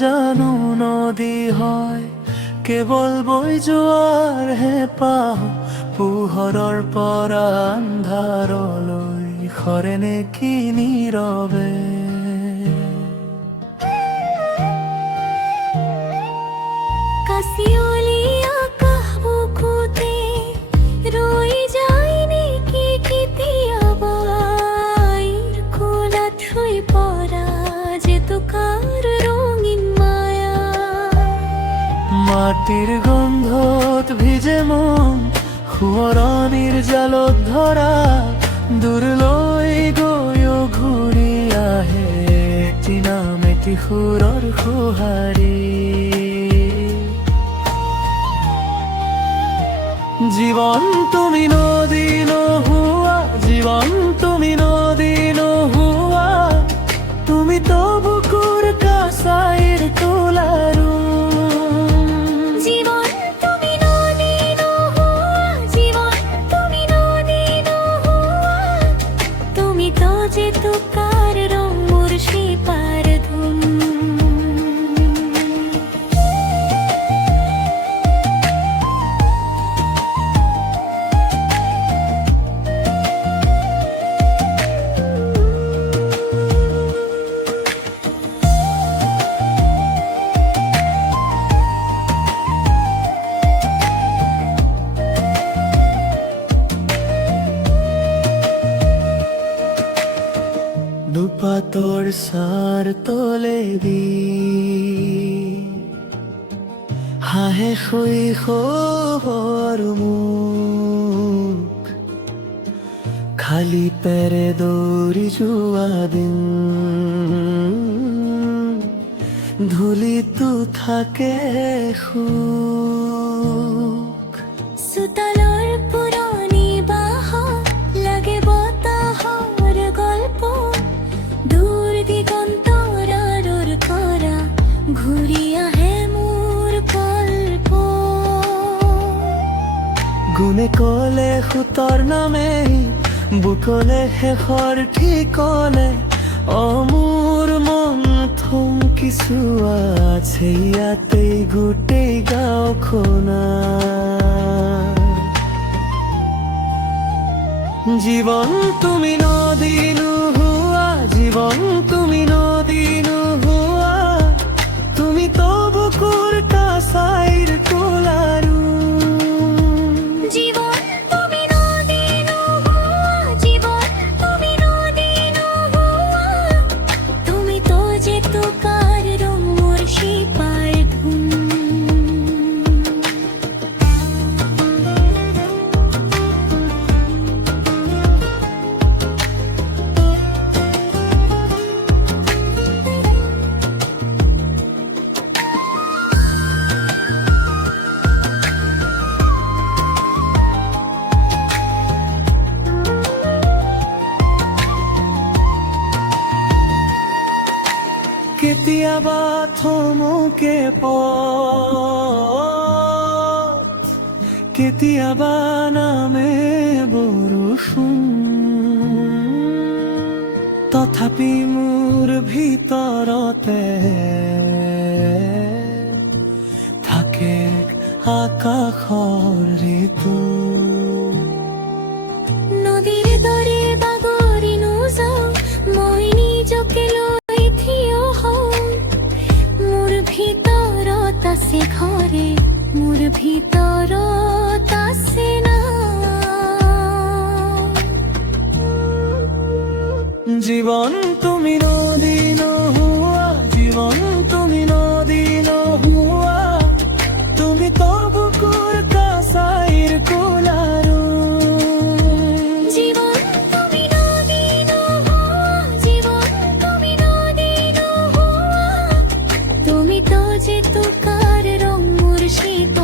জানো নদী হয় কেৱল বৈ যোৱাৰ হেঁপাহ পোহৰৰ পৰা আন্ধাৰলৈ সৰে নেকি নীৰৱে। কাশিয়লীয়া আকাশ বুকুতে ৰৈ যায় নেকি কেতিয়াবা কোলাত শুই পৰা জেতুকাৰ ৰঙীন মায়া। মাটিৰ গন্ধত ভিজে মন সোঁৱৰণিৰ জালত ধৰা দূৰলৈ গৈও ঘূৰি আহে এটি নাম এটি সুৰৰ সোহাৰি। জীবন তুমি নদী নোহোৱা, জীবন তুমি নদী নোহোৱা, তুমি তো বুকুৰ কাছাইৰ তোলাৰো। জীবন তুমি নদী নোহোৱা, জীবন তুমি নদী নোহোৱা, তুমি তো জেতুকাৰ ৰং মোৰ শিপাৰ ধুম। দুপাতৰ চাৰ তলেদি হাঁহে শৈশৱৰ মুখ, খালী পেৰে দৌৰি যোৱা দিন ধূলিতো থাকে সুখ। চোতালৰ পুৰণি বাঁহ লাগে বতাহৰ গল্প, দূৰ দিগন্তৰ আঁৰৰ পৰা ঘূৰি আহে মোৰ কল্প। গুণে কলে সুতৰ নামেই বুকলে শেষৰ ঠিকলে, অমোৰ মন থমকিছো আছে ইয়াতেই গোটেই গাঁওখনা। জীবন তুমি নদী নোহোৱা, জীবন তুমি নদী নোহোৱা, তুমি তো বুকুৰ কাছাইৰ তোলাৰো। জীবন তুমি নদী নোহোৱা, জীবন তুমি নদী নোহোৱা, তুমি তো জেতুকাৰ ৰং মোৰ শিপাৰ ধুম। কেতিয়াবা থমকে পথ, কেতিয়াবা নামে বৰষুণ, তথাপি মোৰ ভিতৰতে থাকে আকাশৰ ঋতু। নদীৰ দৰে বাগৰি নোযাওঁ মই নিজকে লৈ থিয় হওঁ, মোৰ ভিতৰত আছে ঘৰে, মোৰ ভিতৰত আছে না। জীবন তুমি নদী নোহোৱা, জীবন তুমি নদী নোহোৱা, তুমি তো বুকুৰ কাছাইৰ কোলাৰো। জীবন তুমি নদী নোহোৱা, জীবন তুমি নদী নোহোৱা, তুমি তো জেতুকাৰ ৰং মোৰ শিপা।